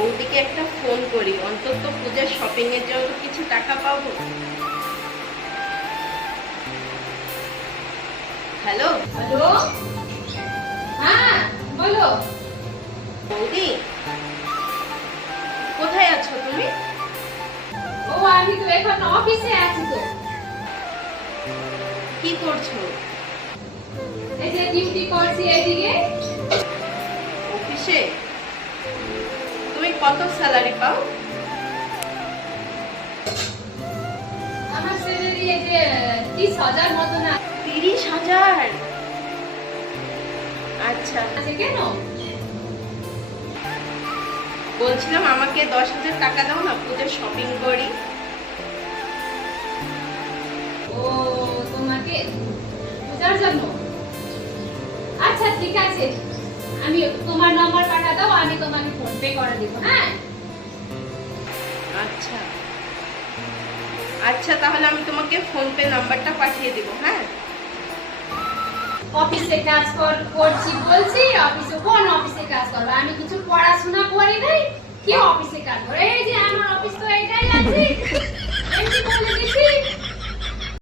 বৌদিকে একটা ফোন করি, অন্তত পূজার শপিং এর জন্য কিছু টাকা পাবো। হ্যালো হ্যালো, হ্যাঁ বলো। বৌদি, কোথায় আছো তুমি? ও আমি তো এখন অফিসে আছি। তো কি করছো? এই যে ডিউটি করছি এদিকে। অফিসে? তুমি কত স্যালারি পাও? আমার স্যালারি এই যে 30,000 মতো না 30,000? আচ্ছা, আছে। কেন? বলছিলাম আমাকে 10,000 টাকা দাও না, পূজার শপিং করি। ও তোমাকে পূজার জন্য? আচ্ছা ঠিক আছে, আমি তোমার নাম্বার পাঠা দাও, আমি তোমাকে ফোন পে করে দেব। হ্যাঁ আচ্ছা আচ্ছা, তাহলে আমি তোমাকে ফোন পে নাম্বারটা পাঠিয়ে দিব। হ্যাঁ, অফিসে কাজ করছি বলছি, অফিসে কোন অফিসে কাজ করবো? আমি কিছু পড়াশোনা করি নাই, কি অফিসে কাজ করে?